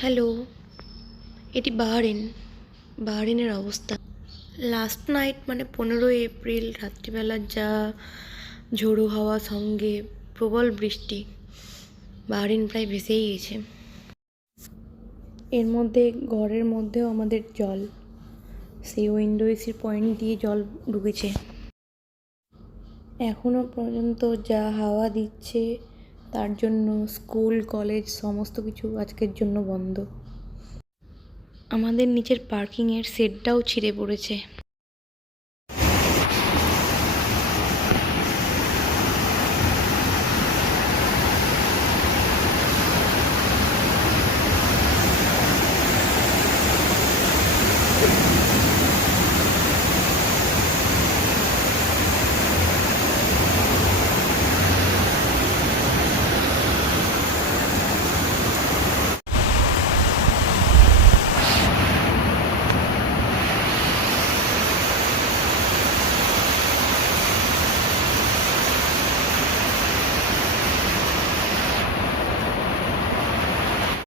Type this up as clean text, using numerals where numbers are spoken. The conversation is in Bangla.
হ্যালো, এটি বাহরিনের অবস্থা। লাস্ট নাইট মানে 15 এপ্রিল রাত্রিবেলার যা ঝোড়ো হাওয়া সঙ্গে প্রবল বৃষ্টি, বাহরিন প্রায় ভেসেই গেছে। এর মধ্যে ঘরের মধ্যেও আমাদের জল, সেই উইন্ডো এসির পয়েন্ট দিয়ে জল ঢুকেছে। এখনও পর্যন্ত যা হাওয়া দিচ্ছে তার জন্য স্কুল কলেজ সমস্ত কিছু আজকের জন্য বন্ধ। আমাদের নিচের পার্কিংয়ের শেডটাও ছিঁড়ে পড়েছে।